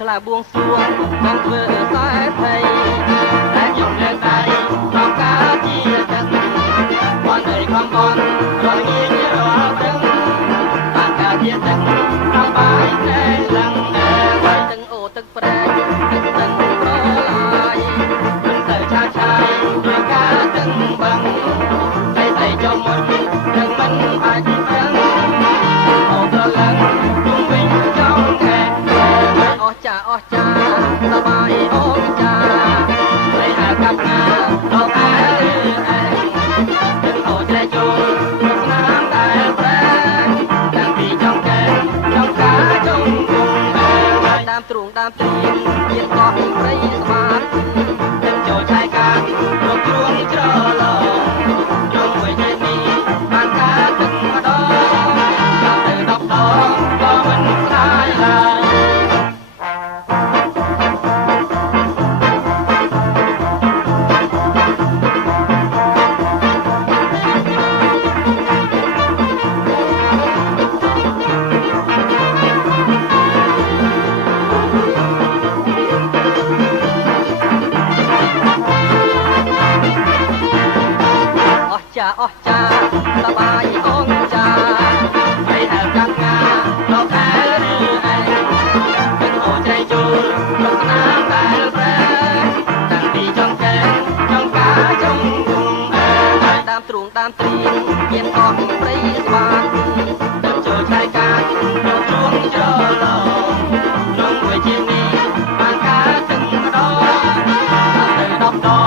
ខ្លាបួងសួងនឹងធ្វើខ្សែថៃតែខ្ញុំលើកដៃក្នុងការជាទឹកបនអីកំបនរងងាយរាល់ទាំងបានការជាទឹកក្នុងបាយតែឡើងបាយទាំងអូទឹកប្រែកទឹកទឹកប្រឡាយមិនទៅឆាឆាយដោយការទាំងបឹងតែតែចុះមុននឹងមិនអាចដឹងអូត្រឡើងជុំវិញចောင်းខែអស់ចាអស់ចាសបាយអូនចាហើយហៅកាប់ណាដល់អែអែទឹកអូចែចូលស្នាមដែលប្រែតាំងពីចង់កែចង់ការចង់គុំតាមទ្រូងតាមទីមានកោះព្រៃស្មានទឹកចូលឆាយកាត់រកជ្រួងច្រឡងយំមួយចេនេះបានការទឹកម្ដងដល់ទៅ10ដងក៏មិនស្ដាយឡើយអស់ចាសបាយអូនចាហើយហៅកាត់ងាដល់ខែឬឯងទឹកអូចែចូលក្នុងស្នាមដែលប្រែតាំងពីចង់កែចង់ការចង់គុំតាមទ្រូងតាមត្រៀងមានកោះព្រៃស្បានទឹកចូលឆាយកាត់យកជួងច្រឡងក្នុងមួយជានេះបានការទឹកម្ដងដល់ទៅ10ដង